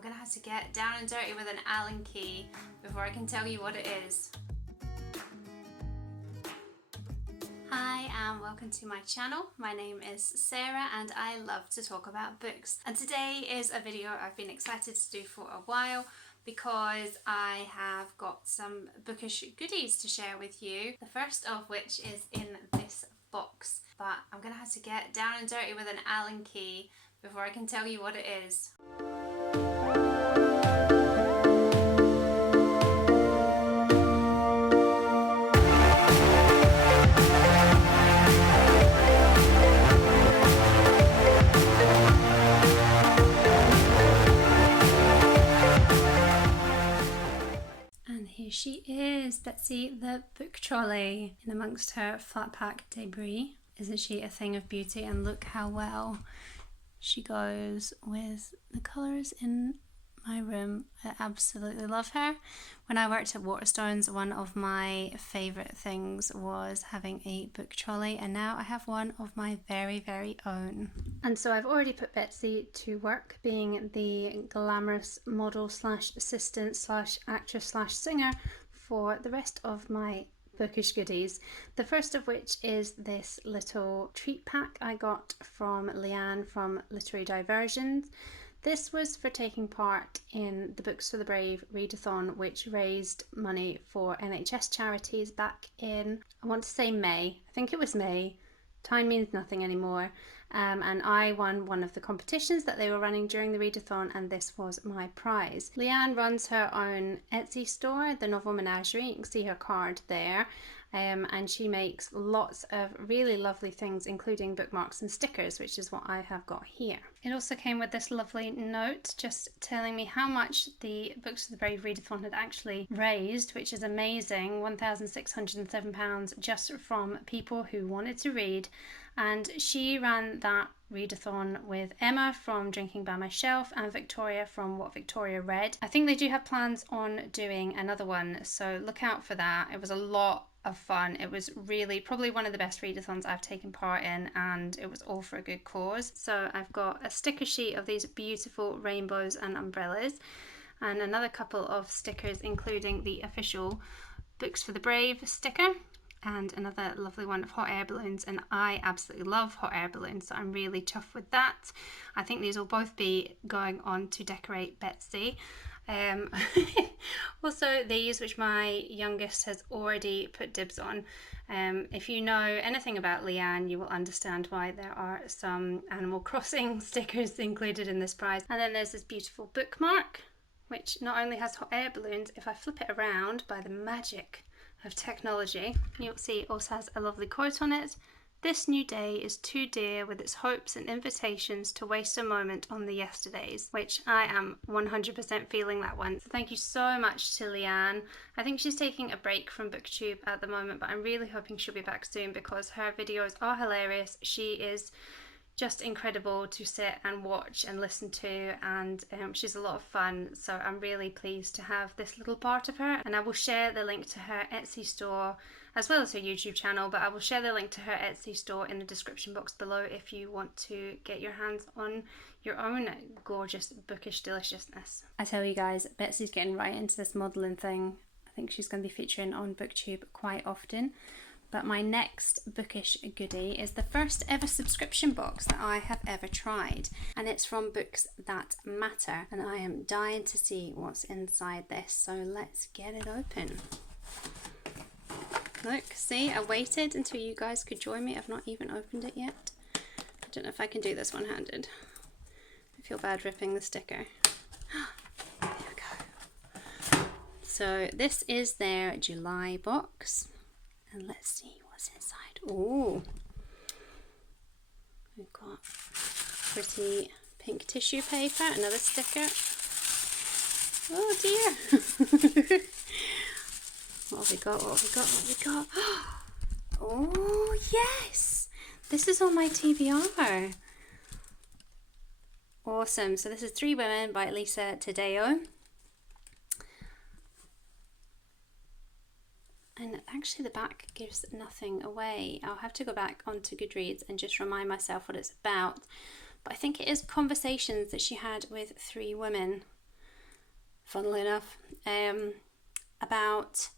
I'm gonna have to get down and dirty with an Allen key before I can tell you what it is. Hi and welcome to my channel. My name is Sarah and I love to talk about books. And today is a video I've been excited to do for a while because I have got some bookish goodies to share with you. The first of which is in this box, but I'm gonna have to get down and dirty with an Allen key before I can tell you what it is. And here she is, Betsy the book trolley, in amongst her flat pack debris. Isn't she a thing of beauty? And look how well she goes with the colours in my room. I absolutely love her. When I worked at Waterstones, one of my favourite things was having a book trolley, and now I have one of my very own. And so I've already put Betsy to work being the glamorous model slash assistant slash actress slash singer for the rest of my bookish goodies. The first of which is this little treat pack I got from Lianne from Literary Diversions. This was for taking part in the Books for the Brave readathon, which raised money for NHS charities back in, I want to say May. I think it was May. Time means nothing anymore. And I won one of the competitions that they were running during the readathon, and this was my prize. Lianne runs her own Etsy store, the novel Menagarie. You can see her card there. And she makes lots of really lovely things, including bookmarks and stickers, which is what I have got here. It also came with this lovely note just telling me how much the Books for the Brave readathon had actually raised, which is amazing, £1,607 just from people who wanted to read. And she ran that readathon with Emma from Drinking by My Shelf and Victoria from What Victoria Read. I think they do have plans on doing another one, so look out for that. It was a lot of fun. It was really probably one of the best readathons I've taken part in, and it was all for a good cause. So I've got a sticker sheet of these beautiful rainbows and umbrellas, and another couple of stickers including the official Books for the Brave sticker, and another lovely one of hot air balloons, and I absolutely love hot air balloons, so I'm really chuffed with that. I think these will both be going on to decorate Betsy. Also these, which my youngest has already put dibs on. If you know anything about Lianne, you will understand why there are some Animal Crossing stickers included in this prize. And then there's this beautiful bookmark, which not only has hot air balloons, if I flip it around by the magic of technology, you'll see it also has a lovely quote on it. "This new day is too dear with its hopes and invitations to waste a moment on the yesterdays," which I am 100% feeling that one. So thank you so much to Lianne. I think she's taking a break from BookTube at the moment, but I'm really hoping she'll be back soon because her videos are hilarious. She is just incredible to sit and watch and listen to, and she's a lot of fun, so I'm really pleased to have this little part of her. And I will share the link to her Etsy store as well as her YouTube channel, but I will share the link to her Etsy store in the description box below if you want to get your hands on your own gorgeous bookish deliciousness. I tell you guys, Betsy's getting right into this modelling thing. I think she's going to be featuring on BookTube quite often. But my next bookish goodie is the first ever subscription box that I have ever tried, and it's from Books That Matter, and I am dying to see what's inside this, so let's get it open. Look, see, I waited until you guys could join me. I've not even opened it yet. I don't know if I can do this one-handed. I feel bad ripping the sticker. There we go. So this is their July box. And let's see what's inside. Oh, we've got pretty pink tissue paper, another sticker. Oh dear. What have we got? What have we got? What have we got? Oh yes, this is on my TBR. Awesome. So this is Three Women by Lisa Taddeo. And actually the back gives nothing away. I'll have to go back onto Goodreads and just remind myself what it's about. But I think it is conversations that she had with three women. funnily enough, about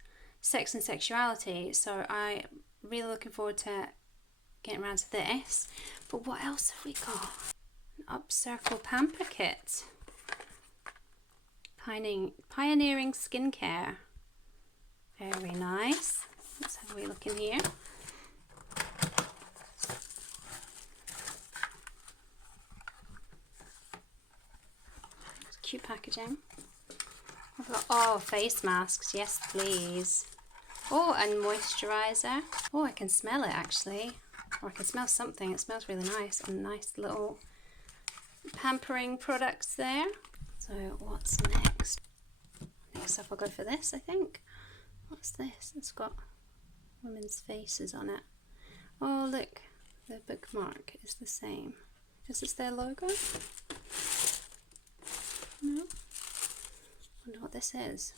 sex and sexuality. So I'm really looking forward to getting around to this. But what else have we got? An Upcircle Pamper Kit. Pioneering skincare. Very nice. Let's have a wee look in here. It's cute packaging. I've got, face masks. Yes, please. Oh, and moisturizer. Oh, I can smell it actually. Or I can smell something. It smells really nice. And nice little pampering products there. So what's next? Next up I'll go for this, I think. What's this? It's got women's faces on it. Oh look, the bookmark is the same. Is this their logo? No. Wonder what this is.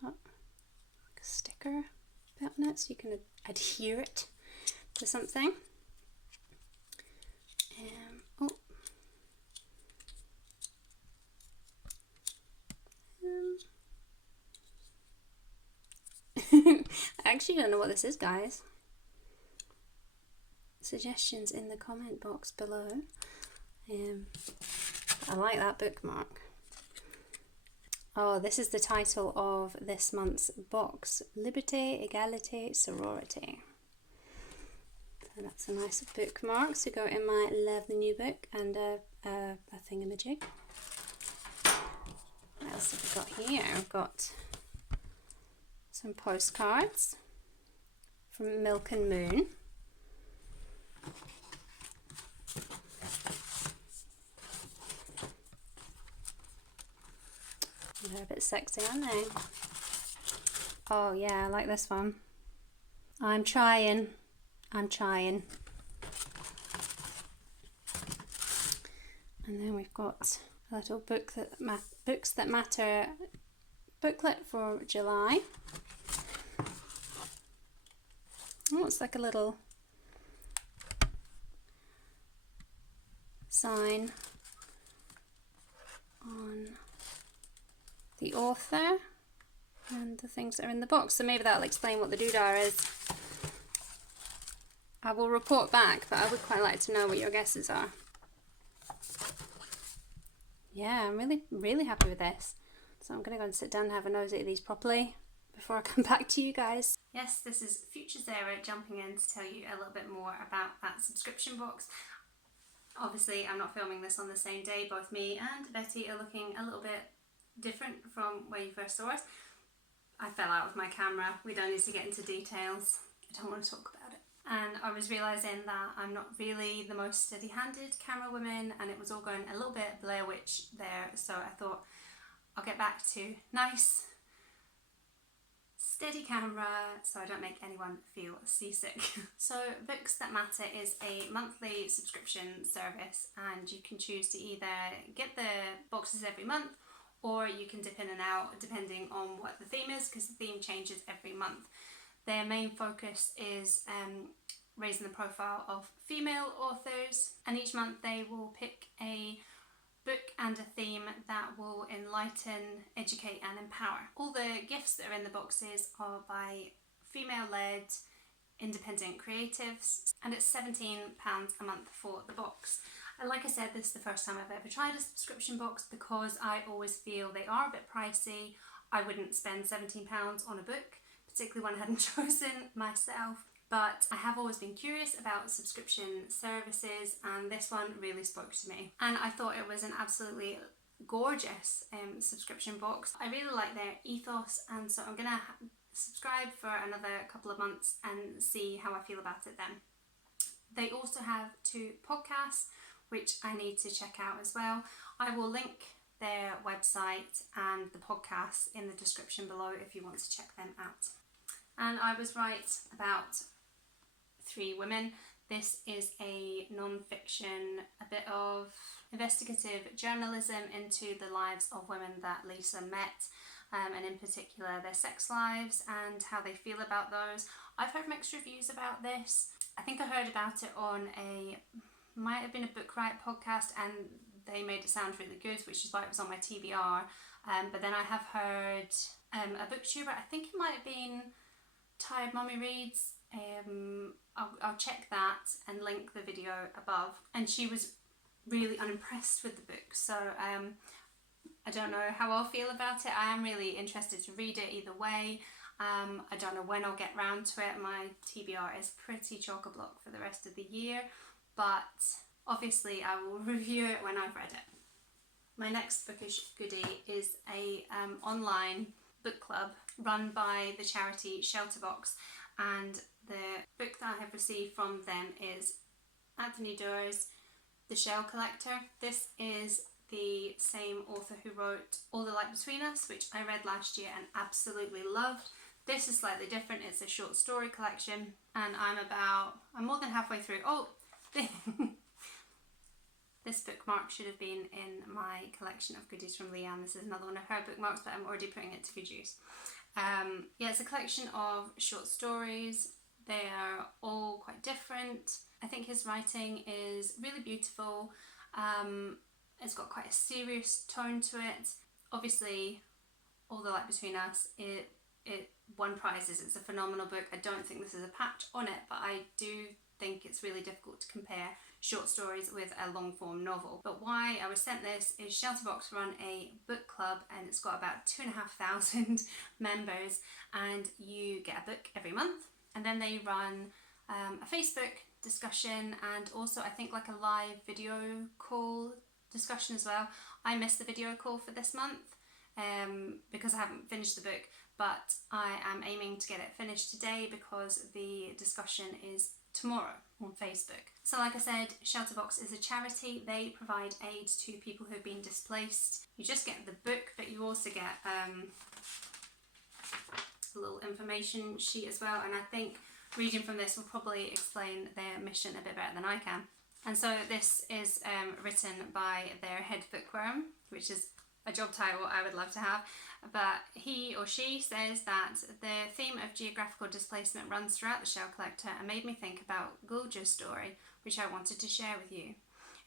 Got like a sticker bit on it so you can adhere it to something. I actually don't know what this is, guys. Suggestions in the comment box below. I like that bookmark. Oh, this is the title of this month's box. Liberté, Égalité, Sorority. So that's a nice bookmark to go in my Love the New Book and a thingamajig. What else have we got here? I've got some postcards from Milk and Moon. They're a bit sexy, aren't they? Oh yeah, I like this one. I'm trying. And then we've got a little book that Books That Matter booklet for July. Oh, it's like a little sign on the author and the things that are in the box. So maybe that'll explain what the doodah is. I will report back, but I would quite like to know what your guesses are. Yeah, I'm really happy with this. So I'm going to go and sit down and have a nosy at these properly before I come back to you guys. Yes, this is future Sarah jumping in to tell you a little bit more about that subscription box. Obviously, I'm not filming this on the same day. Both me and Betty are looking a little bit different from where you first saw us. I fell out of my camera. We don't need to get into details. I don't want to talk about it. And I was realising that I'm not really the most steady-handed camera woman, and it was all going a little bit Blair Witch there, so I thought I'll get back to nice, steady camera so I don't make anyone feel seasick. So Books That Matter is a monthly subscription service, and you can choose to either get the boxes every month or you can dip in and out depending on what the theme is, because the theme changes every month. Their main focus is raising the profile of female authors, and each month they will pick a book and a theme that will enlighten, educate and empower. All the gifts that are in the boxes are by female-led independent creatives, and it's £17 a month for the box. And like I said, this is the first time I've ever tried a subscription box because I always feel they are a bit pricey. I wouldn't spend £17 on a book, particularly one I hadn't chosen myself. But I have always been curious about subscription services, and this one really spoke to me. And I thought it was an absolutely gorgeous subscription box. I really like their ethos, and so I'm gonna subscribe for another couple of months and see how I feel about it then. They also have 2 podcasts, which I need to check out as well. I will link their website and the podcasts in the description below if you want to check them out. And I was right about 3 Women. This is a non-fiction, a bit of investigative journalism into the lives of women that Lisa met, and in particular their sex lives and how they feel about those. I've heard mixed reviews about this. I think I heard about it on might have been a Book Riot podcast, and they made it sound really good, which is why it was on my TBR. But then I have heard a booktuber, I think it might have been Tired Mummy Reads. I'll check that and link the video above. And she was really unimpressed with the book, so I don't know how I'll feel about it. I am really interested to read it either way. I don't know when I'll get round to it. My TBR is pretty chock-a-block for the rest of the year, but obviously I will review it when I've read it. My next bookish goodie is a online book club run by the charity Shelterbox, and the book that I have received from them is Anthony Doerr's The Shell Collector. This is the same author who wrote All the Light Between Us, which I read last year and absolutely loved. This is slightly different. It's a short story collection, and I'm more than halfway through. Oh, this bookmark should have been in my collection of goodies from Lianne. This is another one of her bookmarks, but I'm already putting it to good use. Yeah, it's a collection of short stories. They are all quite different. I think his writing is really beautiful. It's got quite a serious tone to it. Obviously, All the Light Between Us, it won prizes. It's a phenomenal book. I don't think this is a patch on it, but I do think it's really difficult to compare short stories with a long form novel. But why I was sent this is Shelterbox run a book club, and it's got about 2,500 members, and you get a book every month, and then they run a Facebook discussion and also I think like a live video call discussion as well. I missed the video call for this month because I haven't finished the book, but I am aiming to get it finished today because the discussion is tomorrow on Facebook. So like I said, Shelterbox is a charity. They provide aid to people who have been displaced. You just get the book, but you also get a little information sheet as well, and I think reading from this will probably explain their mission a bit better than I can. And so this is written by their head bookworm, which is a job title I would love to have, but he or she says that the theme of geographical displacement runs throughout the Shell Collector and made me think about Guljar's story, which I wanted to share with you.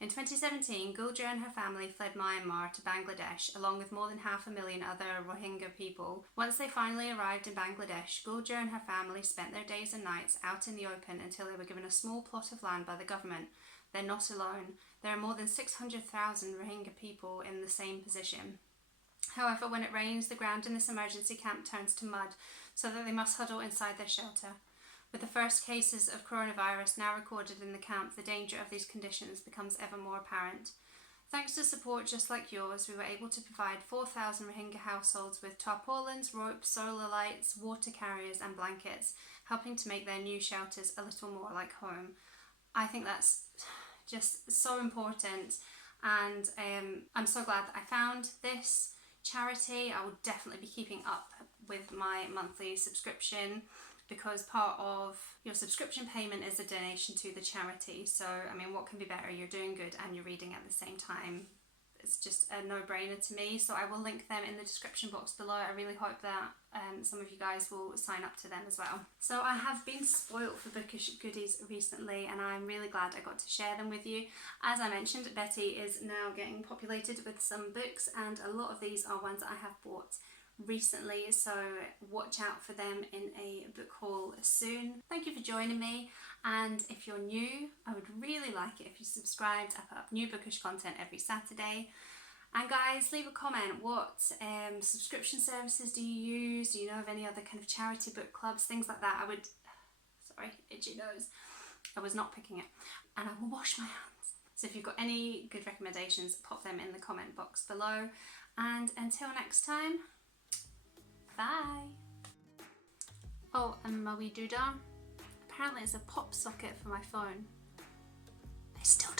In 2017, Guljar and her family fled Myanmar to Bangladesh, along with more than 500,000 other Rohingya people. Once they finally arrived in Bangladesh, Guljar and her family spent their days and nights out in the open until they were given a small plot of land by the government. They're not alone. There are more than 600,000 Rohingya people in the same position. However, when it rains, the ground in this emergency camp turns to mud, so that they must huddle inside their shelter. With the first cases of coronavirus now recorded in the camp, the danger of these conditions becomes ever more apparent. Thanks to support just like yours, we were able to provide 4,000 Rohingya households with tarpaulins, ropes, solar lights, water carriers and blankets, helping to make their new shelters a little more like home. I think that's just so important, and I'm so glad that I found this charity. I will definitely be keeping up with my monthly subscription, because part of your subscription payment is a donation to the charity. So I mean, what can be better? You're doing good and you're reading at the same time. It's just a no-brainer to me, so I will link them in the description box below. I really hope that some of you guys will sign up to them as well. So I have been spoilt for bookish goodies recently, and I'm really glad I got to share them with you. As I mentioned, Betty is now getting populated with some books, and a lot of these are ones that I have bought recently, so watch out for them in a book haul soon. Thank you for joining me, and if you're new, I would really like it if you subscribed. I put up new bookish content every Saturday. And guys, leave a comment. What subscription services do you use? Do you know of any other kind of charity book clubs, things like that? Sorry, itchy nose. I was not picking it. And I will wash my hands. So if you've got any good recommendations, pop them in the comment box below. And until next time, bye! Oh, and my wee doodah. Apparently it's a pop socket for my phone. I still